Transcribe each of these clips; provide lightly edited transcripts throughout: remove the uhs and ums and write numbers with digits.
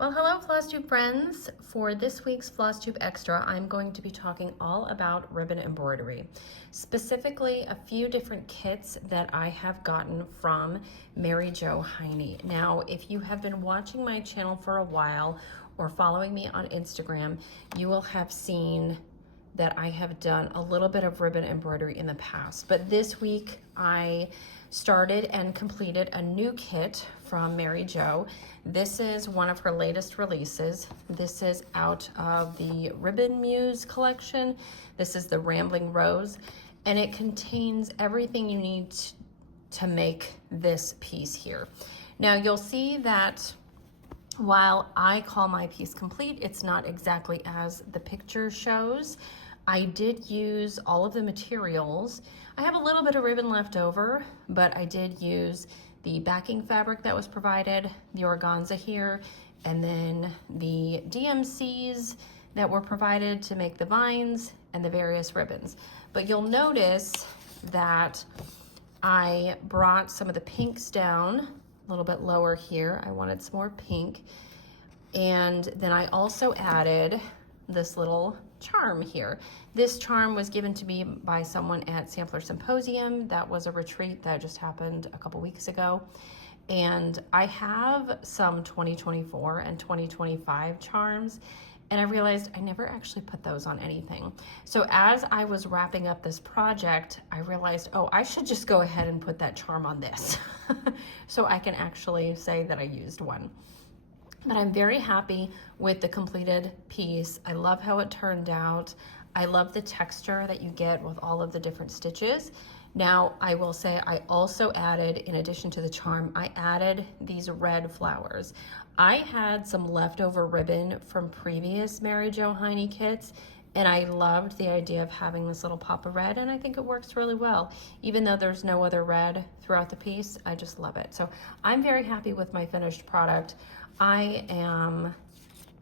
Well, hello Flosstube friends. For this week's Flosstube Extra, I'm going to be talking all about ribbon embroidery. Specifically, a few different kits that I have gotten from Mary Jo Hiney. Now, if you have been watching my channel for a while or following me on Instagram, you will have seen that I have done a little bit of ribbon embroidery in the past. But this week, I started and completed a new kit from Mary Jo. This is one of her latest releases. This is out of the Ribbon Muse collection. This is the Rambling Rose, and it contains everything you need to make this piece here. Now you'll see that while I call my piece complete, it's not exactly as the picture shows. I did use all of the materials. I have a little bit of ribbon left over, but I did use the backing fabric that was provided, the organza here, and then the DMCs that were provided to make the vines and the various ribbons. But you'll notice that I brought some of the pinks down a little bit lower here. I wanted some more pink. And then I also added this little charm here. This charm was given to me by someone at Sampler Symposium. That was a retreat that just happened a couple weeks ago. And I have some 2024 and 2025 charms, and I realized I never actually put those on anything. So as I was wrapping up this project, I realized, oh, I should just go ahead and put that charm on this so I can actually say that I used one. But I'm very happy with the completed piece. I love how it turned out. I love the texture that you get with all of the different stitches. Now, I will say I also added, in addition to the charm, I added these red flowers. I had some leftover ribbon from previous Mary Jo Hiney kits, and I loved the idea of having this little pop of red, and I think it works really well. Even though there's no other red throughout the piece, I just love it. So I'm very happy with my finished product. I am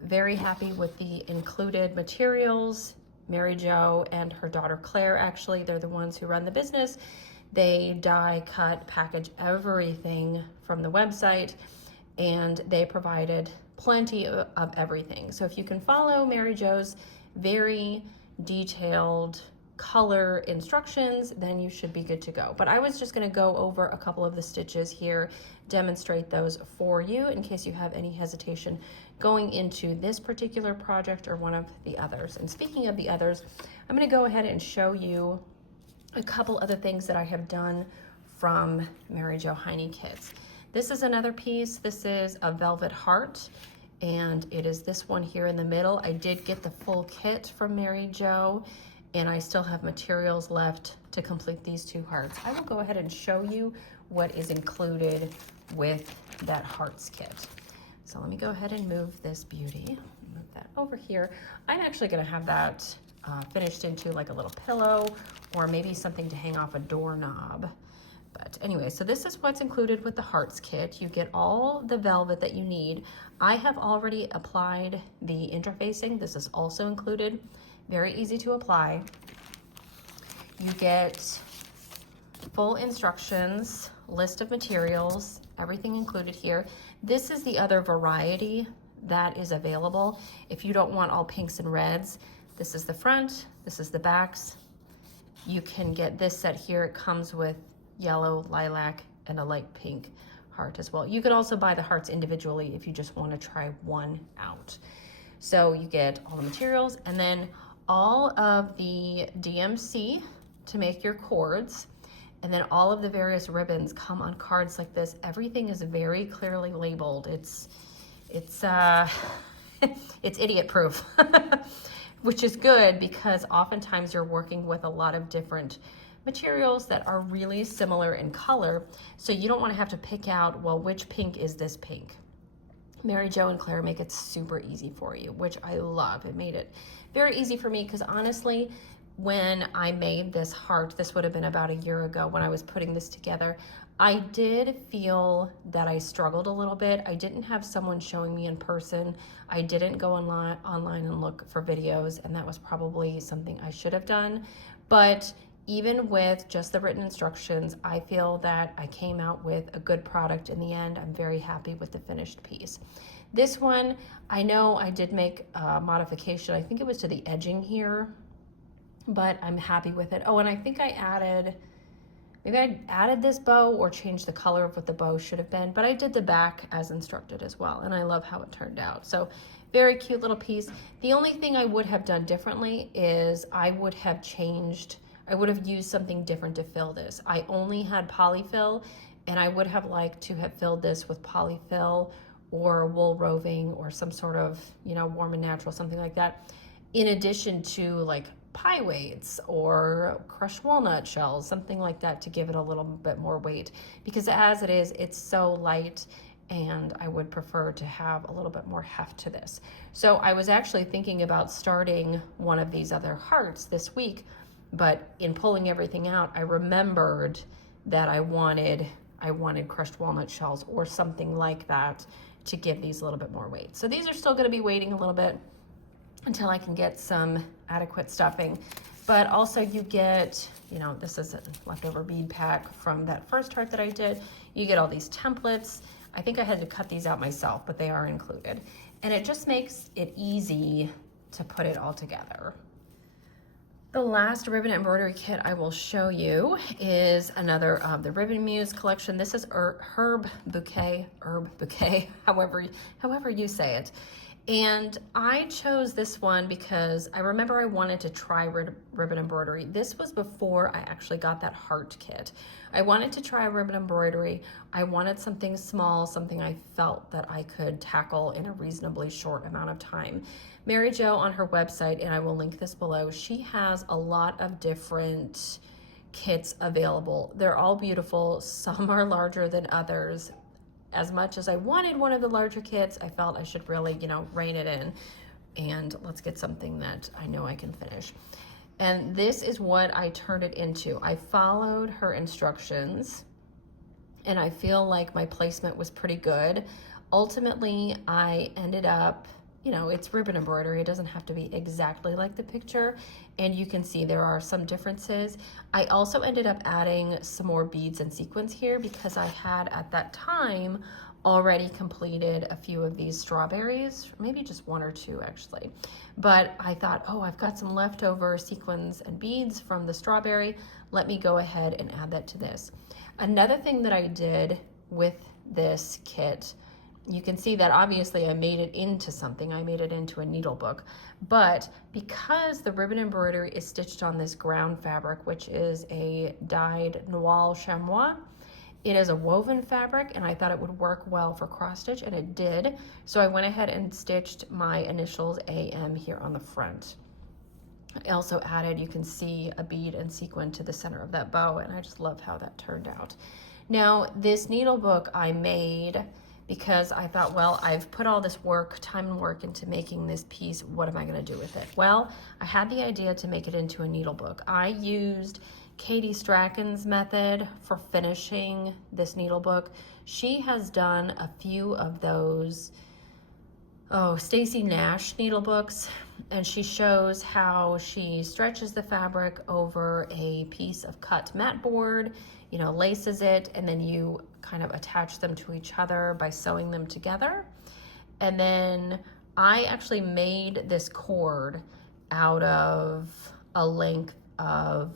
very happy with the included materials. Mary Jo and her daughter Claire, actually, they're the ones who run the business. They die, cut, package everything from the website, and they provided plenty of everything. So if you can follow Mary Jo's very detailed color instructions, then you should be good to go. But I was just going to go over a couple of the stitches here, demonstrate those for you in case you have any hesitation going into this particular project or one of the others. And speaking of the others, I'm going to go ahead and show you a couple other things that I have done from Mary Jo Hiney kits. This is another piece. This is a velvet heart, and it is this one here in the middle. I did get the full kit from Mary Jo, and I still have materials left to complete these two hearts. I will go ahead and show you what is included with that hearts kit. So let me go ahead and move this beauty, move that over here. I'm actually gonna have that finished into like a little pillow or maybe something to hang off a doorknob. But anyway, so this is what's included with the hearts kit. You get all the velvet that you need. I have already applied the interfacing. This is also included. Very easy to apply. You get full instructions, list of materials, everything included here. This is the other variety that is available. If you don't want all pinks and reds, this is the front, this is the backs. You can get this set here. It comes with yellow, lilac, and a light pink heart as well. You could also buy the hearts individually if you just want to try one out. So you get all the materials, and then all of the DMC to make your cords, and then all of the various ribbons come on cards like this. Everything is very clearly labeled. It's idiot proof, which is good because oftentimes you're working with a lot of different materials that are really similar in color, so you don't want to have to pick out, well, which pink is this pink? Mary Jo and Claire make it super easy for you, which I love. It made it very easy for me because honestly, when I made this heart, this would have been about a year ago when I was putting this together, I did feel that I struggled a little bit. I didn't have someone showing me in person. I didn't go online and look for videos, and that was probably something I should have done. But even with just the written instructions, I feel that I came out with a good product in the end. I'm very happy with the finished piece. This one, I know I did make a modification. I think it was to the edging here, but I'm happy with it. Oh, and I think I added, maybe I added this bow or changed the color of what the bow should have been, but I did the back as instructed as well, and I love how it turned out. So very cute little piece. The only thing I would have done differently is I would have used something different to fill this. I only had polyfill, and I would have liked to have filled this with polyfill or wool roving or some sort of, you know, warm and natural, something like that, in addition to like pie weights or crushed walnut shells, something like that, to give it a little bit more weight, because as it is, it's so light, and I would prefer to have a little bit more heft to this. So I was actually thinking about starting one of these other hearts this week, but in pulling everything out, I remembered that I wanted crushed walnut shells or something like that to give these a little bit more weight. So these are still going to be waiting a little bit until I can get some adequate stuffing. But also you get, you know, this is a leftover bead pack from that first heart that I did. You get all these templates. I think I had to cut these out myself, but they are included. And it just makes it easy to put it all together. The last ribbon embroidery kit I will show you is another of the Ribbon Muse collection. This is herb bouquet, however you say it. And I chose this one because I remember I wanted to try ribbon embroidery. This was before I actually got that heart kit. I wanted to try ribbon embroidery. I wanted something small, something I felt that I could tackle in a reasonably short amount of time. Mary Jo, on her website, and I will link this below, she has a lot of different kits available. They're all beautiful. Some are larger than others. As much as I wanted one of the larger kits, I felt I should really, you know, rein it in, and let's get something that I know I can finish. And this is what I turned it into. I followed her instructions, and I feel like my placement was pretty good. Ultimately, I ended up, you know, it's ribbon embroidery. It doesn't have to be exactly like the picture, and you can see there are some differences. I also ended up adding some more beads and sequins here because I had at that time already completed a few of these strawberries, maybe just one or two actually. But I thought, oh, I've got some leftover sequins and beads from the strawberry. Let me go ahead and add that to this. Another thing that I did with this kit, you can see that obviously I made it into something. I made it into a needle book. But because the ribbon embroidery is stitched on this ground fabric, which is a dyed noir chamois, it is a woven fabric, and I thought it would work well for cross stitch, and it did. So I went ahead and stitched my initials AM here on the front. I also added, you can see, a bead and sequin to the center of that bow, and I just love how that turned out. Now, this needle book I made because I thought, well, I've put all this work, time and work into making this piece. What am I going to do with it? Well, I had the idea to make it into a needle book. I used Katie Strachan's method for finishing this needle book. She has done a few of those Stacy Nash needle books, and she shows how she stretches the fabric over a piece of cut mat board, you know, laces it, and then you kind of attach them to each other by sewing them together. And then I actually made this cord out of a length of,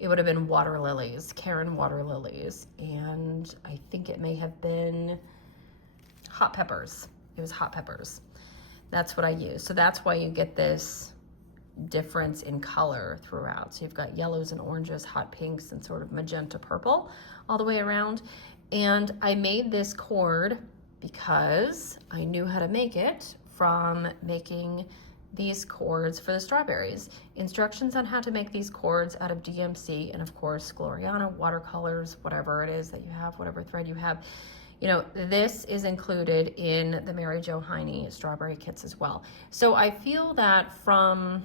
it would have been water lilies, Karen water lilies, and I think it may have been hot peppers. It was hot peppers. That's what I used. So that's why you get this difference in color throughout. So you've got yellows and oranges, hot pinks, and sort of magenta purple all the way around. And I made this cord because I knew how to make it from making these cords for the strawberries. Instructions on how to make these cords out of DMC, and of course Gloriana watercolors, whatever it is that you have, whatever thread you have. You know, this is included in the Mary Jo Hiney strawberry kits as well. So I feel that from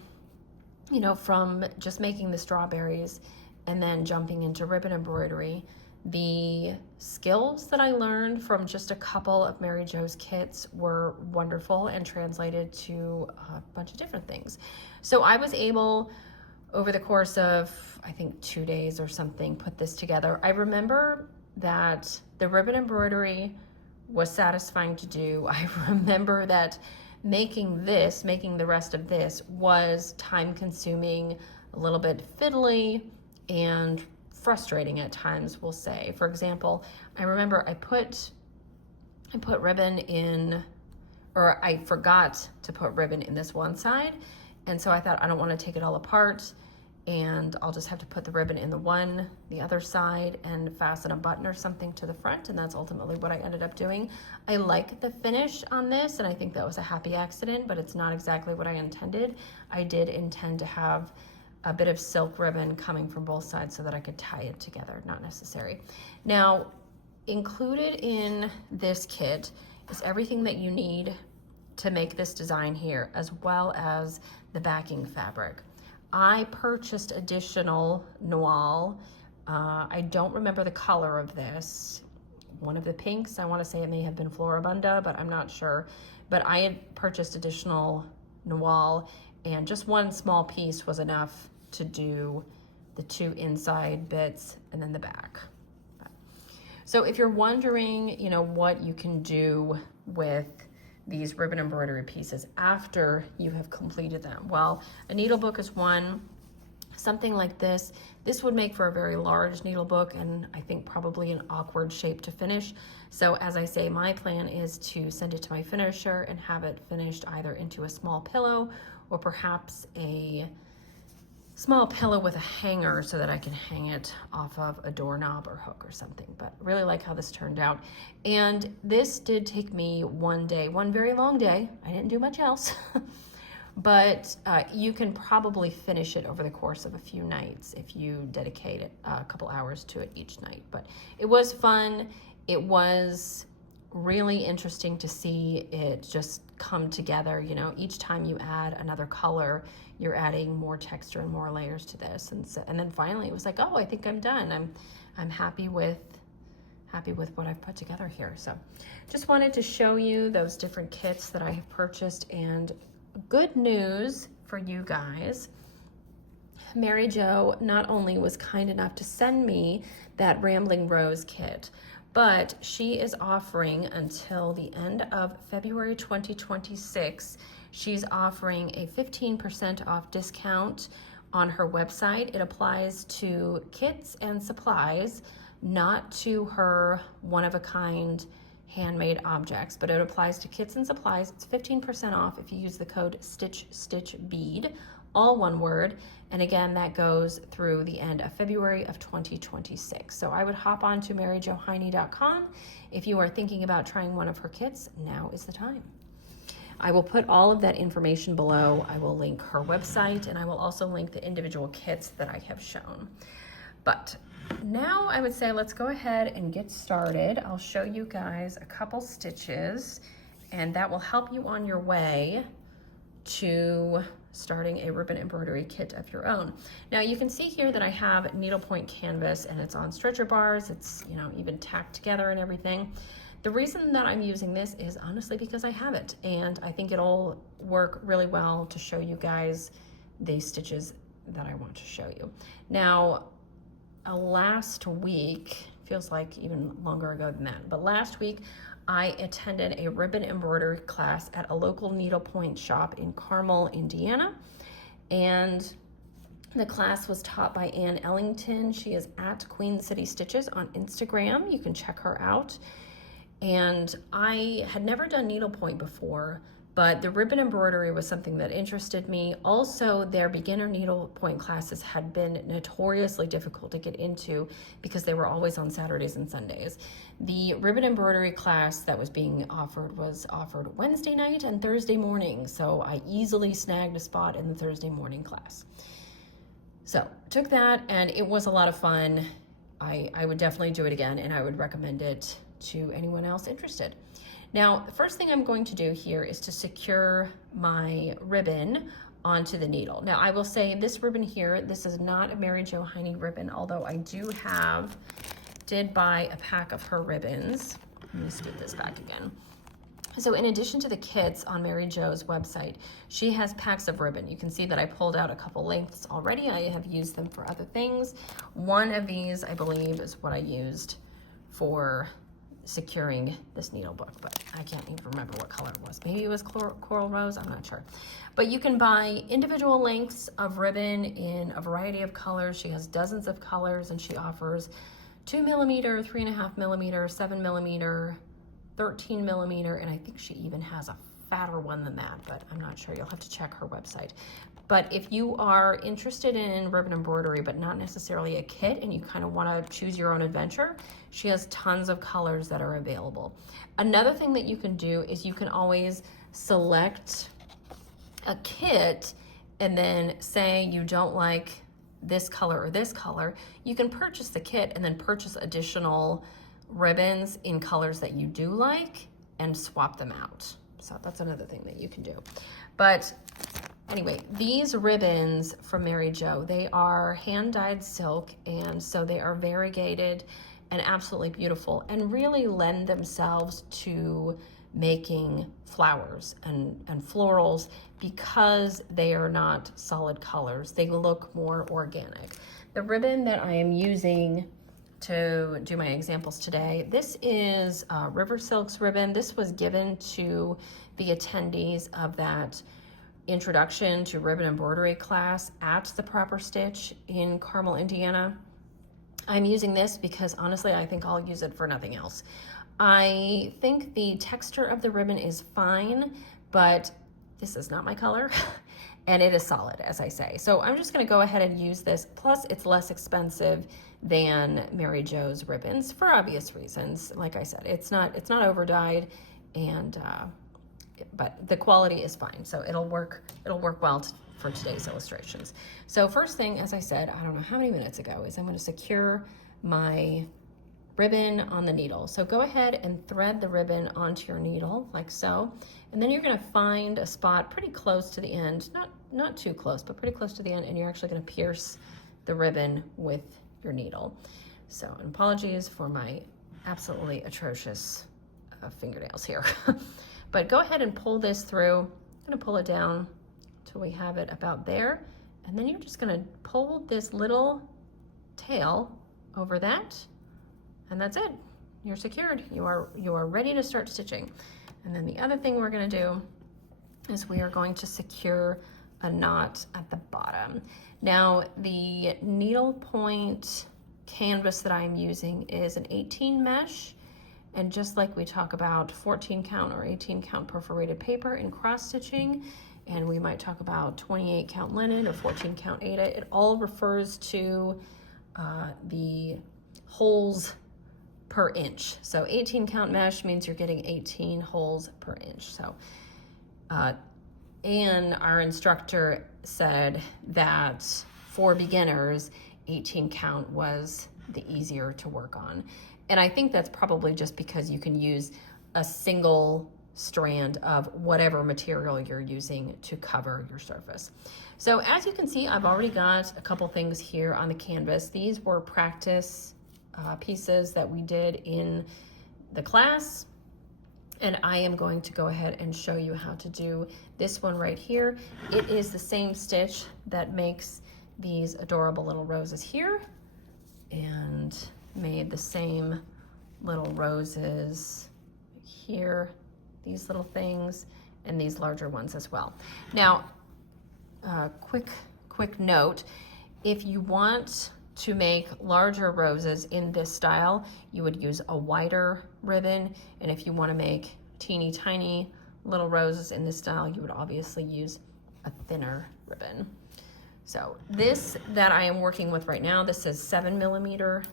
just making the strawberries and then jumping into ribbon embroidery, the skills that I learned from just a couple of Mary Jo's kits were wonderful and translated to a bunch of different things. So I was able, over the course of, I think 2 days or something, put this together. I remember that the ribbon embroidery was satisfying to do. I remember that making the rest of this was time consuming, a little bit fiddly, and frustrating at times, we'll say. For example, I remember I put ribbon in, or I forgot to put ribbon in this one side, and so I thought I don't want to take it all apart, and I'll just have to put the ribbon in the other side and fasten a button or something to the front, and that's ultimately what I ended up doing. I like the finish on this, and I think that was a happy accident, but it's not exactly what I intended. I did intend to have a bit of silk ribbon coming from both sides so that I could tie it together, not necessary. Now, included in this kit is everything that you need to make this design here, as well as the backing fabric. I purchased additional noir. I don't remember the color of this. One of the pinks, I want to say it may have been Floribunda, but I'm not sure. But I had purchased additional noir, and just one small piece was enough to do the two inside bits and then the back. So if you're wondering, you know, what you can do with these ribbon embroidery pieces after you have completed them, well, a needle book is one. Something like this would make for a very large needle book, and I think probably an awkward shape to finish. So as I say, my plan is to send it to my finisher and have it finished either into a small pillow or perhaps a small pillow with a hanger so that I can hang it off of a doorknob or hook or something. But really like how this turned out. And this did take me one day, one very long day. I didn't do much else. But you can probably finish it over the course of a few nights if you dedicate it a couple hours to it each night. But it was fun. It was really interesting to see it just come together. You know, each time you add another color, you're adding more texture and more layers to this, and then finally it was like, oh, I think I'm done. I'm happy with what I've put together here. So just wanted to show you those different kits that I have purchased. And good news for you guys, Mary Jo not only was kind enough to send me that Rambling Rose kit, but she is offering until the end of February 2026, she's offering a 15% off discount on her website. It applies to kits and supplies, not to her one-of-a-kind handmade objects, but it applies to kits and supplies. It's 15% off if you use the code STITCHBEAD, all one word. And again, that goes through the end of February of 2026. So I would hop on to maryjohiney.com. If you are thinking about trying one of her kits, now is the time. I will put all of that information below. I will link her website, and I will also link the individual kits that I have shown. But now I would say let's go ahead and get started. I'll show you guys a couple stitches, and that will help you on your way to starting a ribbon embroidery kit of your own. Now you can see here that I have needlepoint canvas, and it's on stretcher bars. It's, you know, even tacked together and everything. The reason that I'm using this is honestly because I have it, and I think it'll work really well to show you guys the stitches that I want to show you. Now, last week, feels like even longer ago than that, but last week I attended a ribbon embroidery class at a local needlepoint shop in Carmel, Indiana, and the class was taught by Ann Ellington. She is at Queen City Stitches on Instagram. You can check her out. And I had never done needlepoint before, but the ribbon embroidery was something that interested me. Also, their beginner needlepoint classes had been notoriously difficult to get into because they were always on Saturdays and Sundays. The ribbon embroidery class that was being offered was offered Wednesday night and Thursday morning, so I easily snagged a spot in the Thursday morning class. So took that, and it was a lot of fun. I would definitely do it again, and I would recommend it to anyone else interested. Now, the first thing I'm going to do here is to secure my ribbon onto the needle. Now, I will say this ribbon here, this is not a Mary Jo Hiney ribbon, although I did buy a pack of her ribbons. Let me scoot this back again. So in addition to the kits on Mary Jo's website, she has packs of ribbon. You can see that I pulled out a couple lengths already. I have used them for other things. One of these, I believe, is what I used for securing this needle book, but I can't even remember what color it was. Maybe it was coral rose, I'm not sure. But you can buy individual lengths of ribbon in a variety of colors. She has dozens of colors, and she offers 2 millimeter, 3.5 millimeter, 7 millimeter, 13 millimeter, and I think she even has a fatter one than that, but I'm not sure. You'll have to check her website. But if you are interested in ribbon embroidery, but not necessarily a kit, and you kind of want to choose your own adventure, she has tons of colors that are available. Another thing that you can do is you can always select a kit, and then say you don't like this color or this color, you can purchase the kit and then purchase additional ribbons in colors that you do like and swap them out. So that's another thing that you can do. But anyway, these ribbons from Mary Jo, they are hand-dyed silk, and so they are variegated and absolutely beautiful and really lend themselves to making flowers and florals because they are not solid colors. They look more organic. The ribbon that I am using to do my examples today, this is River Silk's ribbon. This was given to the attendees of that introduction to ribbon embroidery class at the Proper Stitch in Carmel, Indiana. I'm using this because honestly, I think I'll use it for nothing else. I think the texture of the ribbon is fine, but this is not my color and it is solid, as I say. So I'm just gonna go ahead and use this. Plus it's less expensive than Mary Jo's ribbons for obvious reasons. Like I said, it's not over dyed, and but the quality is fine. So it'll work well for today's illustrations. So first thing, as I said, I don't know how many minutes ago, is I'm gonna secure my ribbon on the needle. So go ahead and thread the ribbon onto your needle like so, and then you're going to find a spot pretty close to the end, not too close, but pretty close to the end, and you're actually going to pierce the ribbon with your needle. So, and apologies for my absolutely atrocious fingernails here. But go ahead and pull this through. I'm going to pull it down till we have it about there, and then you're just going to pull this little tail over that. And that's it. You're secured. You are ready to start stitching. And then the other thing we're going to do is we are going to secure a knot at the bottom. Now, the needlepoint canvas that I'm using is an 18 mesh. And just like we talk about 14 count or 18 count perforated paper in cross stitching, and we might talk about 28 count linen or 14 count Aida, it all refers to the holes per inch. So 18 count mesh means you're getting 18 holes per inch. So, and our instructor said that for beginners, 18 count was the easier to work on. And I think that's probably just because you can use a single strand of whatever material you're using to cover your surface. So as you can see, I've already got a couple things here on the canvas. These were practice pieces that we did in the class, and I am going to go ahead and show you how to do this one right here. It is the same stitch that makes these adorable little roses here, and made the same little roses here, these little things, and these larger ones as well. Now, quick note, if you want to make larger roses in this style, you would use a wider ribbon, and if you want to make teeny tiny little roses in this style, you would obviously use a thinner ribbon. So this that I am working with right now, this is 7 millimeter.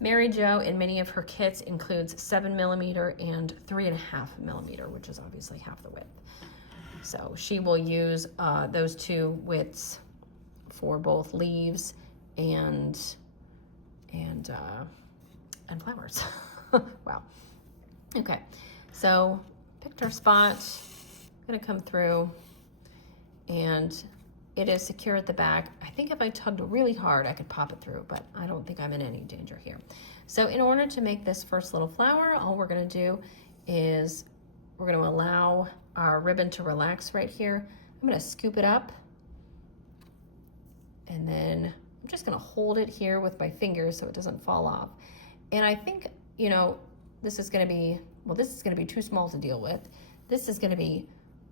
Mary Jo in many of her kits includes 7 millimeter and 3.5 millimeter, which is obviously half the width. So she will use those two widths for both leaves and flowers. Wow. Okay, so picked our spot. I'm gonna come through, and it is secure at the back. I think if I tugged really hard, I could pop it through, but I don't think I'm in any danger here. So in order to make this first little flower, all we're gonna do is we're gonna allow our ribbon to relax right here. I'm gonna scoop it up, and then I'm just gonna hold it here with my fingers so it doesn't fall off. And I think, you know, this is going to be, well, this is going to be too small to deal with. This is going to be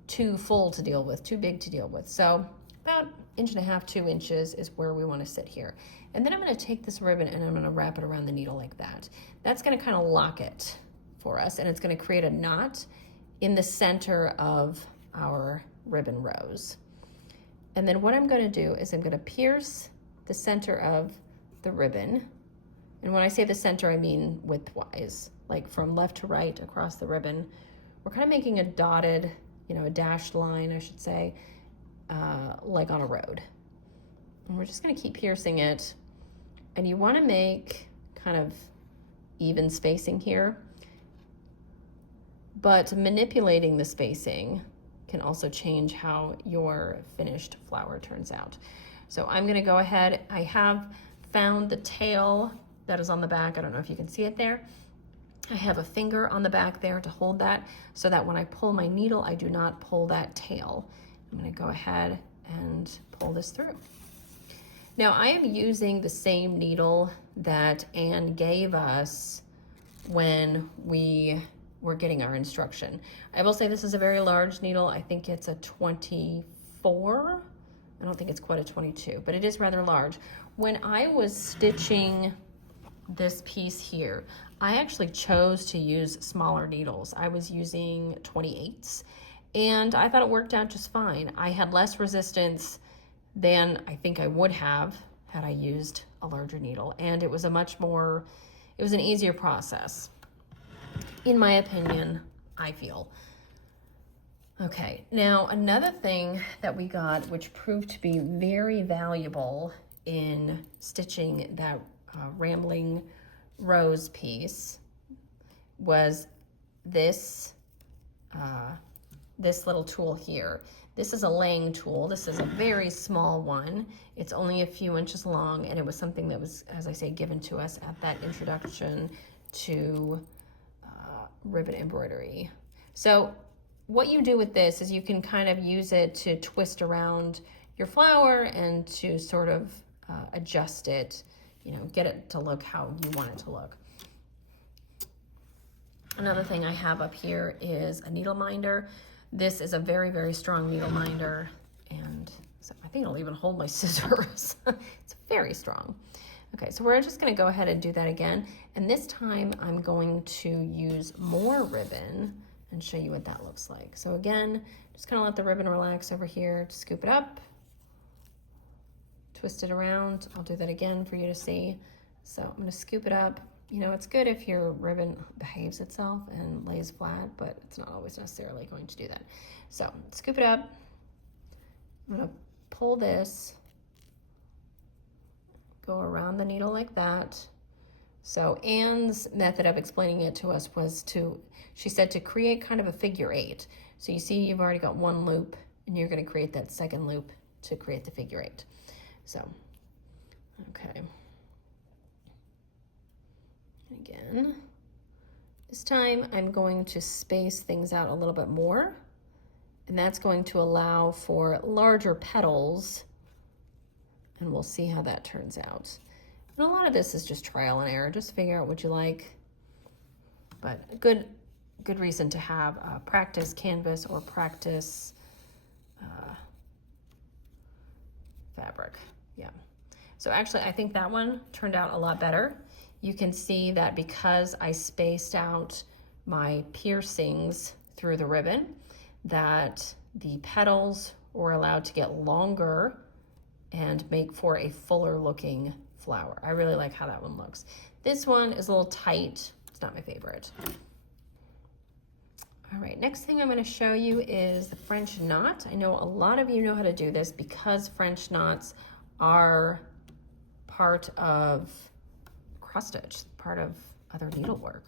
too full to deal with, too big to deal with. So about 1.5 inches, 2 inches is where we want to sit here. And then I'm going to take this ribbon and I'm going to wrap it around the needle like that. That's going to kind of lock it for us, and it's going to create a knot in the center of our ribbon rows. And then what I'm going to do is I'm going to pierce the center of the ribbon. And when I say the center, I mean widthwise, like from left to right across the ribbon. We're kind of making a dotted, you know, a dashed line, I should say, like on a road. And we're just going to keep piercing it. And you want to make kind of even spacing here. But manipulating the spacing can also change how your finished flower turns out. So I'm going to go ahead. I have found the tail that is on the back. I don't know if you can see it there. I have a finger on the back there to hold that so that when I pull my needle, I do not pull that tail. I'm going to go ahead and pull this through. Now I am using the same needle that Anne gave us when we were getting our instruction. I will say this is a very large needle. I think it's a 24. I don't think it's quite a 22, but it is rather large. When I was stitching this piece here, I actually chose to use smaller needles. I was using 28s, and I thought it worked out just fine. I had less resistance than I think I would have had I used a larger needle, and it was it was an easier process, in my opinion, I feel. Okay, now another thing that we got, which proved to be very valuable in stitching that Rambling Rose piece, was this little tool here. This is a laying tool. This is a very small one. It's only a few inches long, and it was something that was, as I say, given to us at that introduction to ribbon embroidery. So what you do with this is you can kind of use it to twist around your flower and to sort of adjust it, you know, get it to look how you want it to look. Another thing I have up here is a needle minder. This is a very, very strong needle minder, and so I think it'll even hold my scissors. It's very strong. Okay, so we're just gonna go ahead and do that again. And this time I'm going to use more ribbon and show you what that looks like. So again, just kind of let the ribbon relax over here, scoop it up, twist it around. I'll do that again for you to see. So I'm gonna scoop it up. You know, it's good if your ribbon behaves itself and lays flat, but it's not always necessarily going to do that. So scoop it up. I'm gonna pull this, go around the needle like that. So Anne's method of explaining it to us was she said to create kind of a figure 8. So you see you've already got one loop, and you're gonna create that second loop to create the figure 8. So, okay. Again, this time I'm going to space things out a little bit more, and that's going to allow for larger petals, and we'll see how that turns out. And a lot of this is just trial and error, just figure out what you like, but a good reason to have practice canvas or practice fabric. Yeah. So actually, I think that one turned out a lot better. You can see that because I spaced out my piercings through the ribbon, that the petals were allowed to get longer and make for a fuller looking flower. I really like how that one looks. This one is a little tight. It's not my favorite. All right, next thing I'm going to show you is the French knot. I know a lot of you know how to do this because French knots are part of cross stitch, part of other needlework,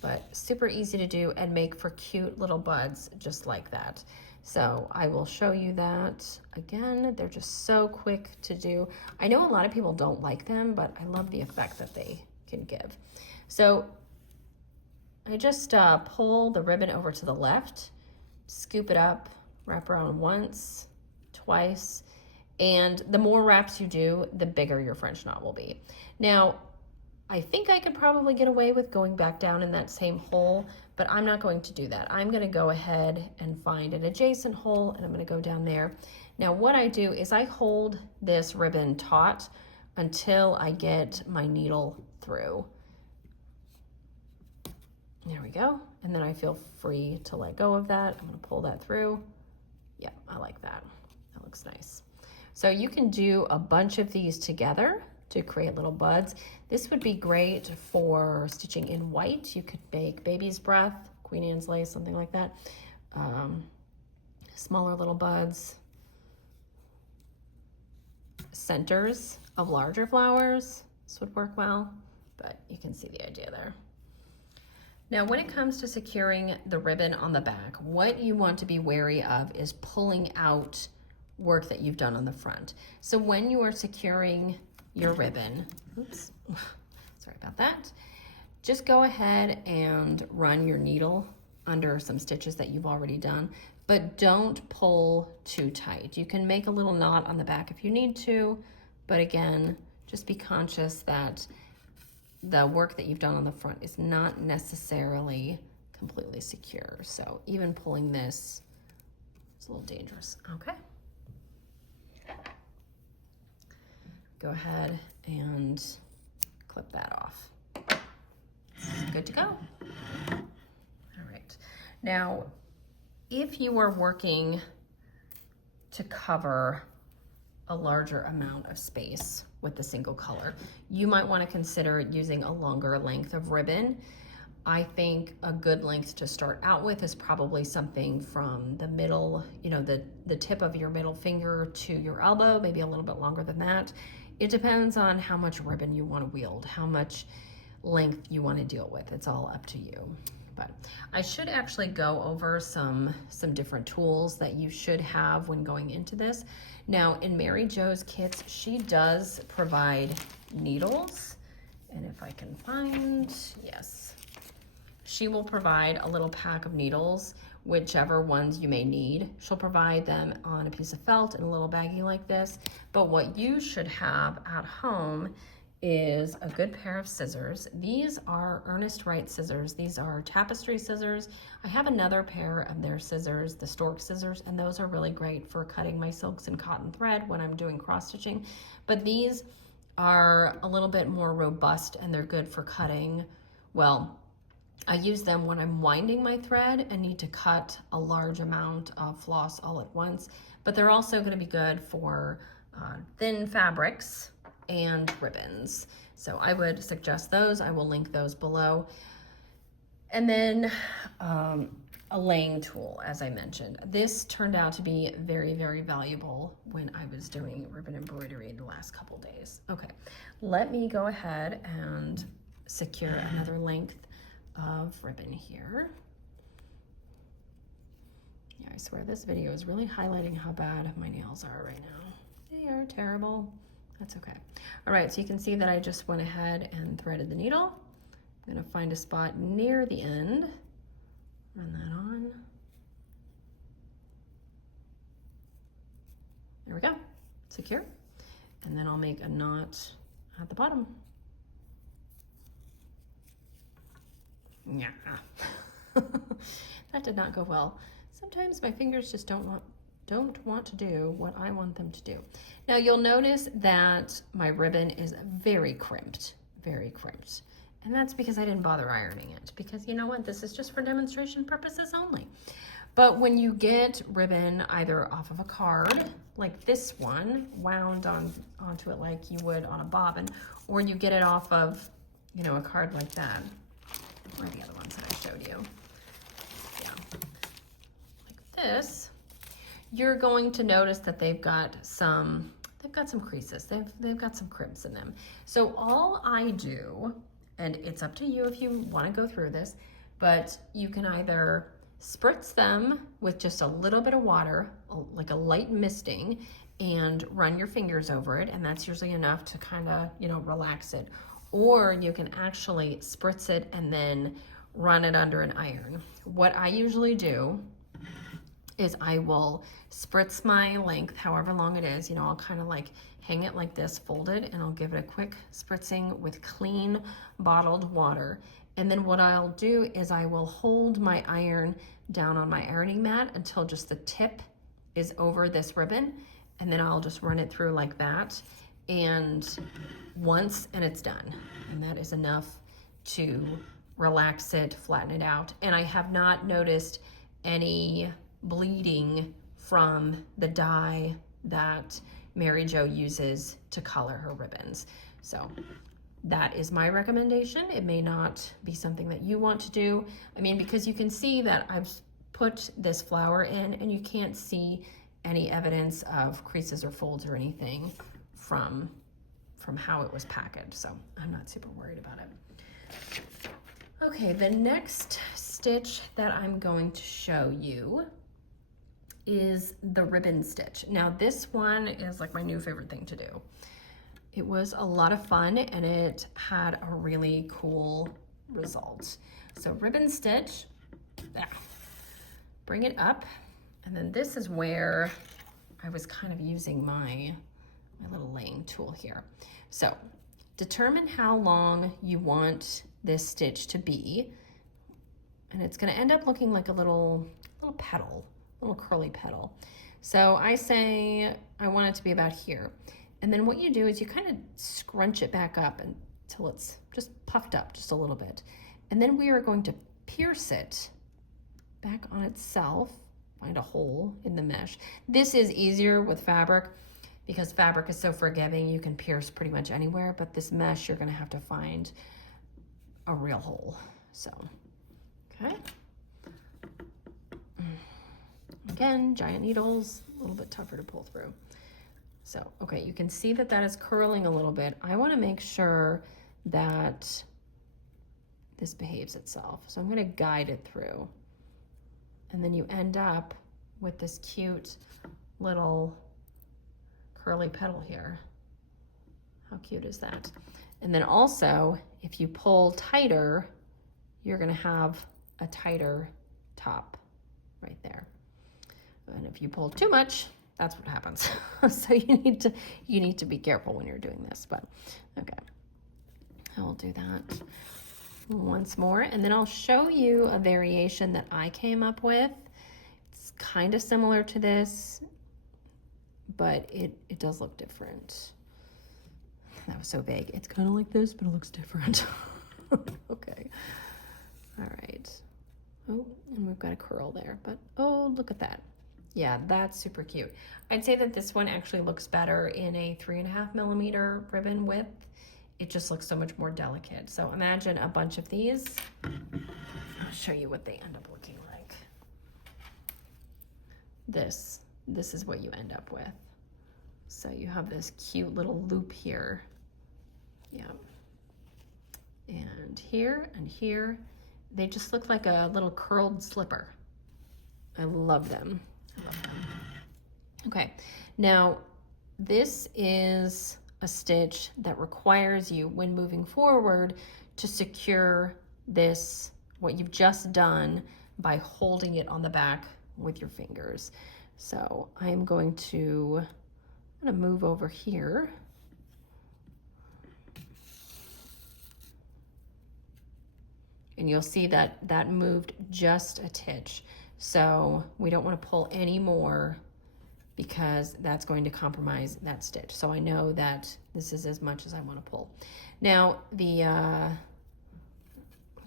but super easy to do and make for cute little buds just like that. So I will show you that again. They're just so quick to do. I know a lot of people don't like them, but I love the effect that they can give. So I just pull the ribbon over to the left, scoop it up, wrap around once, twice, and the more wraps you do, the bigger your French knot will be. Now, I think I could probably get away with going back down in that same hole, but I'm not going to do that. I'm gonna go ahead and find an adjacent hole, and I'm gonna go down there. Now what I do is I hold this ribbon taut until I get my needle through. There we go. And then I feel free to let go of that. I'm gonna pull that through. Yeah, I like that. That looks nice. So you can do a bunch of these together to create little buds. This would be great for stitching in white. You could make baby's breath, Queen Anne's lace, something like that. Smaller little buds. Centers of larger flowers. This would work well, but you can see the idea there. Now, when it comes to securing the ribbon on the back, what you want to be wary of is pulling out work that you've done on the front. So when you are securing your ribbon, oops, sorry about that, just go ahead and run your needle under some stitches that you've already done, but don't pull too tight. You can make a little knot on the back if you need to, but again, just be conscious that the work that you've done on the front is not necessarily completely secure. So even pulling this is a little dangerous. Okay. Go ahead and clip that off. Good to go. All right. Now, if you are working to cover a larger amount of space with the single color, you might want to consider using a longer length of ribbon. I think a good length to start out with is probably something from the middle, you know, the tip of your middle finger to your elbow, maybe a little bit longer than that. It depends on how much ribbon you want to wield, how much length you want to deal with. It's all up to you. But I should actually go over some different tools that you should have when going into this. Now, in Mary Jo's kits, she does provide needles. And if I can find, yes, she will provide a little pack of needles, whichever ones you may need. She'll provide them on a piece of felt in a little baggie like this. But what you should have at home is a good pair of scissors. These are Ernest Wright scissors. These are tapestry scissors. I have another pair of their scissors, the stork scissors, and those are really great for cutting my silks and cotton thread when I'm doing cross stitching. But these are a little bit more robust and they're good for cutting. Well, I use them when I'm winding my thread and need to cut a large amount of floss all at once, but they're also going to be good for thin fabrics and ribbons. So I would suggest those. I will link those below. And then a laying tool, as I mentioned. This turned out to be very, very valuable when I was doing ribbon embroidery the last couple days. Okay, let me go ahead and secure another length of ribbon here. Yeah, I swear this video is really highlighting how bad my nails are right now. They are terrible. That's okay. All right, so you can see that I just went ahead and threaded the needle. I'm gonna find a spot near the end, run that on. There we go, secure. And then I'll make a knot at the bottom. Yeah, that did not go well. Sometimes my fingers just don't want to do what I want them to do. Now you'll notice that my ribbon is very crimped. And that's because I didn't bother ironing it, because you know what, this is just for demonstration purposes only. But when you get ribbon either off of a card, like this one, wound onto it like you would on a bobbin, or you get it off of, you know, a card like that. Where are the other ones that I showed you? Yeah, like this. You're going to notice that they've got some creases. They've got some crimps in them. So all I do, and it's up to you if you want to go through this, but you can either spritz them with just a little bit of water, like a light misting, and run your fingers over it, and that's usually enough to kind of, you know, relax it. Or you can actually spritz it and then run it under an iron. What I usually do is I will spritz my length, however long it is. You know, I'll kind of like hang it like this, folded, and I'll give it a quick spritzing with clean bottled water. And then what I'll do is I will hold my iron down on my ironing mat until just the tip is over this ribbon, and then I'll just run it through like that, and it's done. And that is enough to relax it, flatten it out. And I have not noticed any bleeding from the dye that Mary Jo uses to color her ribbons. So that is my recommendation. It may not be something that you want to do. I mean, because you can see that I've put this flower in and you can't see any evidence of creases or folds or anything from how it was packaged. So I'm not super worried about it. Okay, the next stitch that I'm going to show you is the ribbon stitch. Now this one is like my new favorite thing to do. It was a lot of fun and it had a really cool result. So ribbon stitch, bring it up, and then this is where I was kind of using my little laying tool here. So determine how long you want this stitch to be, and it's going to end up looking like a little petal, little curly petal. So I say I want it to be about here, and then what you do is you kind of scrunch it back up until it's just puffed up just a little bit, and then we are going to pierce it back on itself, find a hole in the mesh. This is easier with fabric because fabric is so forgiving, you can pierce pretty much anywhere, but this mesh, you're gonna have to find a real hole. So, okay. Again, giant needles, a little bit tougher to pull through. So, okay, you can see that that is curling a little bit. I wanna make sure that this behaves itself. So I'm gonna guide it through. And then you end up with this cute little curly petal here. How cute is that? And then also, if you pull tighter, you're gonna have a tighter top right there. And if you pull too much, that's what happens. So you need to be careful when you're doing this, but okay. I will do that once more, and then I'll show you a variation that I came up with. It's kind of similar to this, but it does look different. That was so vague. It's kind of like this, but it looks different. Okay. All right. Oh, and we've got a curl there, but oh, look at that. Yeah, that's super cute. I'd say that this one actually looks better in a 3.5 millimeter ribbon width. It just looks so much more delicate. So imagine a bunch of these. I'll show you what they end up looking like. This is what you end up with. So you have this cute little loop here. Yeah. And here and here, they just look like a little curled slipper. I love them. I love them. Okay, now this is a stitch that requires you, when moving forward, to secure this, what you've just done, by holding it on the back with your fingers. So I'm going to move over here. And you'll see that that moved just a titch. So we don't want to pull any more because that's going to compromise that stitch. So I know that this is as much as I want to pull. Now let's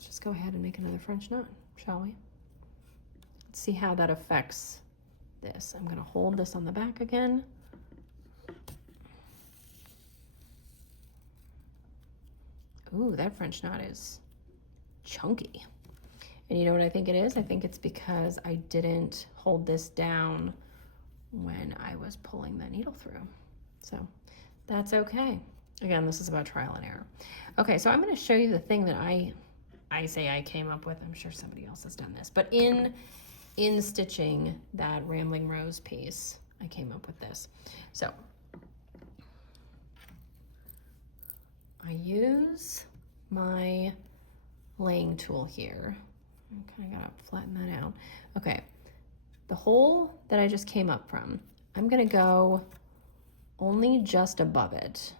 just go ahead and make another French knot, shall we? Let's see how that affects this. I'm going to hold this on the back again. Ooh, that French knot is chunky. And you know what I think it is? I think it's because I didn't hold this down when I was pulling the needle through. So that's okay. Again, this is about trial and error. Okay, so I'm going to show you the thing that I say I came up with. I'm sure somebody else has done this, but in stitching that Rambling Rose piece, I came up with this. So I use my laying tool here. I kind of gotta flatten that out. Okay, the hole that I just came up from, I'm gonna go only just above it.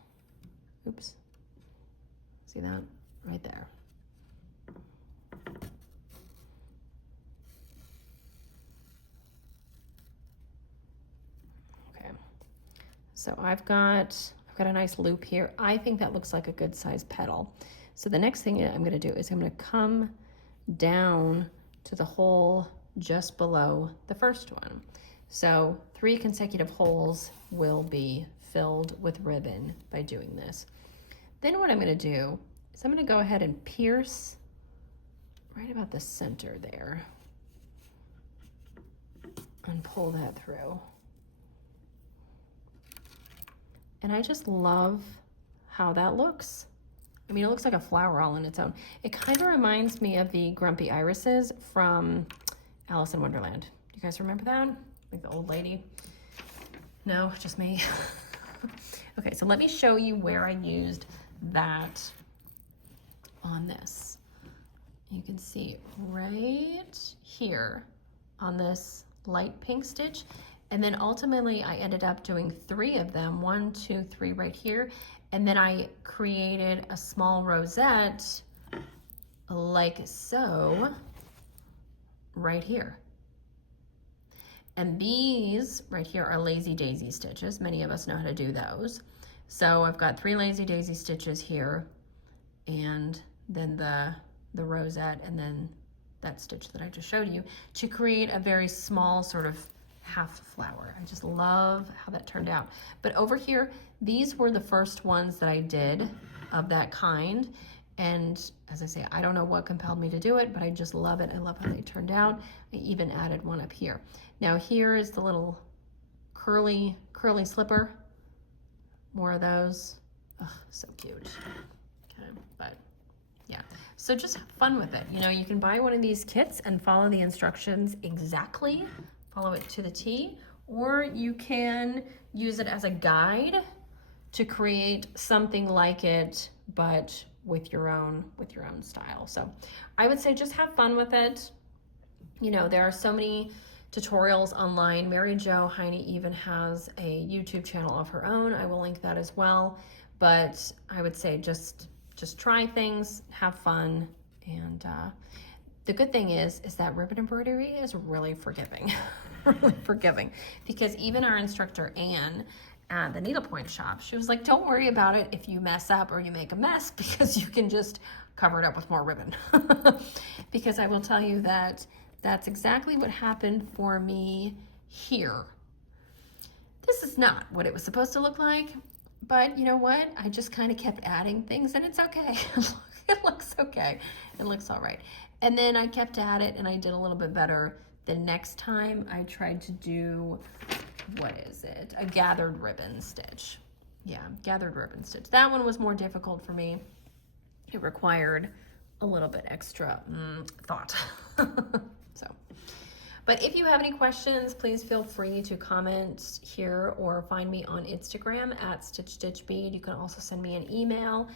Oops, see that? Right there. Okay, so I've got a nice loop here. I think that looks like a good size petal. So the next thing I'm gonna do is I'm gonna come down to the hole just below the first one. So 3 consecutive holes will be filled with ribbon by doing this. Then what I'm gonna do is I'm gonna go ahead and pierce right about the center there and pull that through. And I just love how that looks. I mean, it looks like a flower all on its own. It kind of reminds me of the Grumpy Irises from Alice in Wonderland. Do you guys remember that? Like the old lady? No, just me. Okay, so let me show you where I used that on this. You can see right here on this light pink stitch. And then ultimately I ended up doing 3 of them, 1, 2, 3 right here. And then I created a small rosette like so right here. And these right here are lazy daisy stitches. Many of us know how to do those. So I've got 3 lazy daisy stitches here, and then the rosette, and then that stitch that I just showed you to create a very small sort of half flower. I just love how that turned out. But over here, these were the first ones that I did of that kind. And as I say, I don't know what compelled me to do it, but I just love it. I love how they turned out. I even added one up here. Now here is the little curly slipper. More of those. Ugh, so cute. Okay, but yeah. So just have fun with it. You know, you can buy one of these kits and follow the instructions exactly, follow it to the T, or you can use it as a guide to create something like it, but with your own style. So I would say just have fun with it. You know, there are so many tutorials online. Mary Jo Hiney even has a YouTube channel of her own. I will link that as well. But I would say just try things, have fun, and the good thing is that ribbon embroidery is really forgiving, really forgiving. Because even our instructor Anne at the needlepoint shop, she was like, don't worry about it if you mess up or you make a mess, because you can just cover it up with more ribbon. Because I will tell you that that's exactly what happened for me here. This is not what it was supposed to look like, but you know what? I just kind of kept adding things, and it's okay. It looks okay. It looks all right. And then I kept at it, and I did a little bit better. The next time I tried to do, what is it? A gathered ribbon stitch. Yeah, gathered ribbon stitch. That one was more difficult for me. It required a little bit extra thought. So, but if you have any questions, please feel free to comment here or find me on Instagram at StitchStitchBead. You can also send me an email.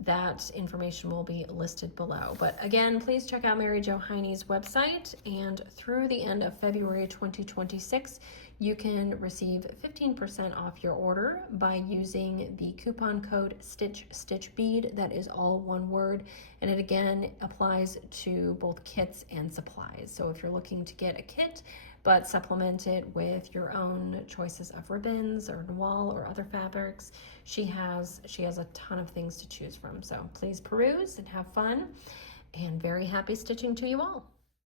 That information will be listed below. But again, please check out Mary Jo Hiney's website, and through the end of February 2026, you can receive 15% off your order by using the coupon code StitchStitchBead. That is all one word, and it again applies to both kits and supplies. So if you're looking to get a kit but supplement it with your own choices of ribbons or voile or other fabrics, she has a ton of things to choose from. So please peruse and have fun, and very happy stitching to you all.